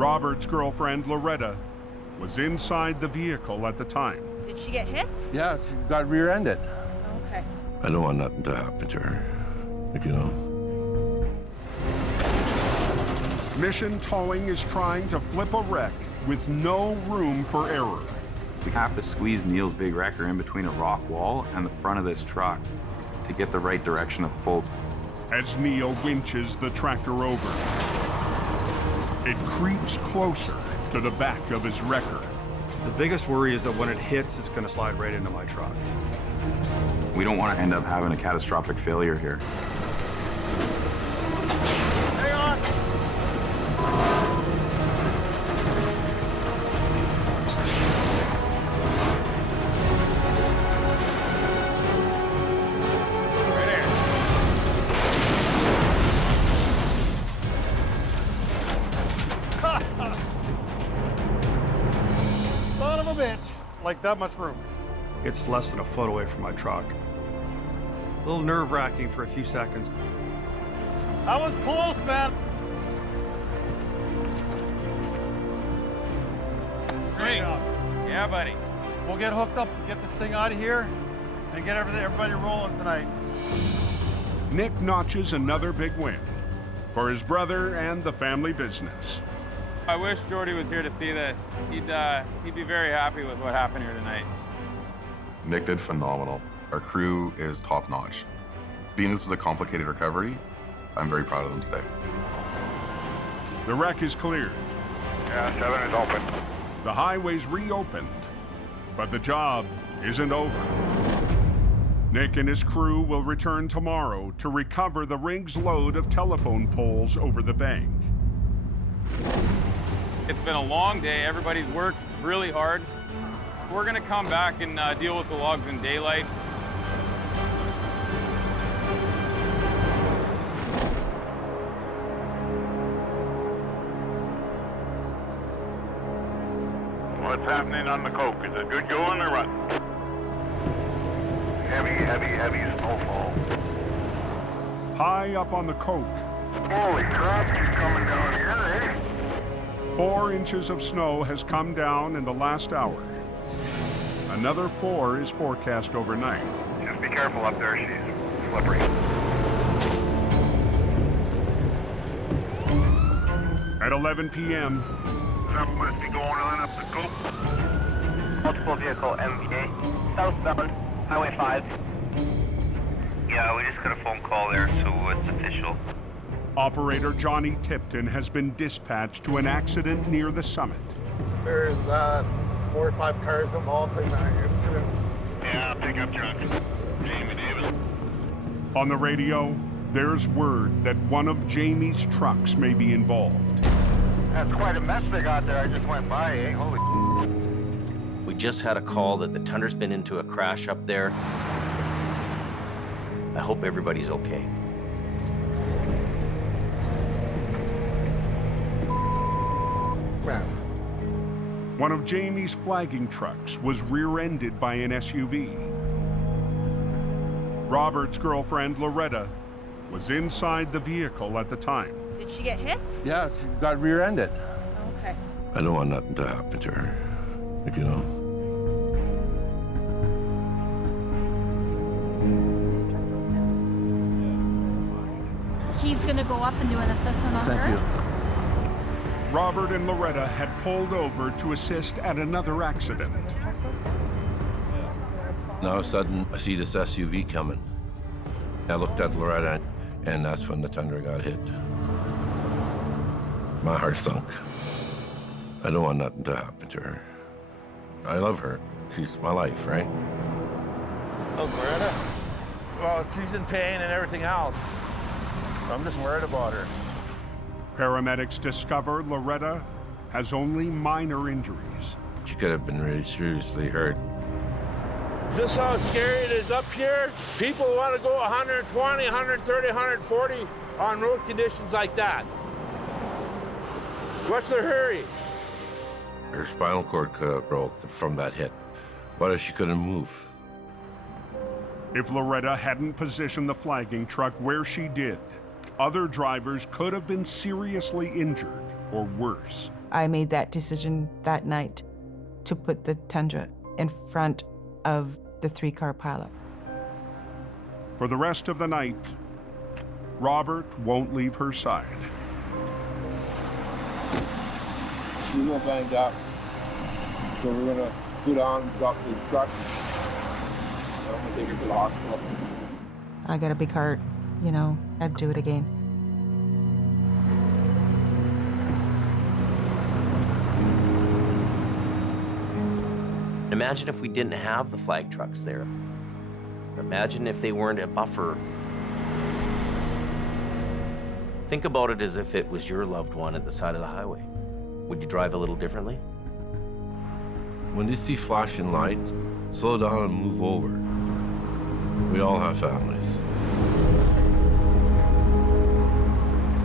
Robert's girlfriend, Loretta, was inside the vehicle at the time. Did she get hit? Yeah, she got rear-ended. Okay. I don't want nothing to happen to her, if you know. Mission Towing is trying to flip a wreck with no room for error. We have to squeeze Neil's big wrecker in between a rock wall and the front of this truck to get the right direction of pull. As Neil winches the tractor over, it creeps closer to the back of his wrecker. The biggest worry is that when it hits, it's going to slide right into my truck. We don't want to end up having a catastrophic failure here. Hang on! Son of a bitch. Like that much room. It's less than a foot away from my truck. A little nerve-wracking for a few seconds. That was close, man. Great. Yeah, buddy. We'll get hooked up, get this thing out of here, and get everybody rolling tonight. Nick notches another big win for his brother and the family business. I wish Jordy was here to see this. He'd be very happy with what happened here tonight. Nick did phenomenal. Our crew is top-notch. Being this was a complicated recovery, I'm very proud of them today. The wreck is cleared. Yeah, 7 is open. The highway's reopened, but the job isn't over. Nick and his crew will return tomorrow to recover the rig's load of telephone poles over the bank. It's been a long day. Everybody's worked really hard. We're gonna come back and deal with the logs in daylight. What's happening on the coke? Is it good going or what? Heavy snowfall. High up on the coke, Holy crap, she's coming down here, 4 inches of snow has come down in the last hour. Another 4 is forecast overnight. eh? Just be careful up there, she's slippery. At 11 p.m., Something must be going on up the coke. Multiple vehicle MVA, southbound, Highway 5. Yeah, we just got a phone call there, so it's official. operator Johnny Tipton has been dispatched to an accident near the summit. There's 4 or 5 cars involved in that incident. Yeah, pickup truck. Jamie Davis. On the radio, there's word that one of Jamie's trucks may be involved. That's quite a mess they got there. I just went by, eh? Holy. We just had a call that the Tunder's been into a crash up there. I hope everybody's okay. Man. One of Jamie's flagging trucks was rear-ended by an SUV. Robert's girlfriend, Loretta, was inside the vehicle at the time. Did she get hit? Yeah, she got rear-ended. Okay. I don't want nothing to happen to her, if you know. He's gonna go up and do an assessment on her. Thank you. Robert and Loretta had pulled over to assist at another accident. Now all of a sudden, I see this SUV coming. I looked at Loretta, and that's when the Thunder got hit. My heart sunk. I don't want nothing to happen to her. I love her. She's my life, right? How's Loretta? Well, she's in pain and everything else. I'm just worried about her. Paramedics discover Loretta has only minor injuries. She could have been really seriously hurt. This how scary it is up here. People want to go 120, 130, 140 on road conditions like that. What's their hurry? Her spinal cord could have broke from that hit. What if she couldn't move? If Loretta hadn't positioned the flagging truck where she did, other drivers could have been seriously injured or worse. I made that decision that night to put the Tundra in front of the 3-car pileup. For the rest of the night, Robert won't leave her side. She's a little banged up, so we're gonna put on, drop the truck, and I'm gonna take her to the hospital. I got a big heart, you know, I'd do it again. Imagine if we didn't have the flag trucks there. Imagine if they weren't a buffer. Think about it as if it was your loved one at the side of the highway. Would you drive a little differently? When you see flashing lights, slow down and move over. We all have families.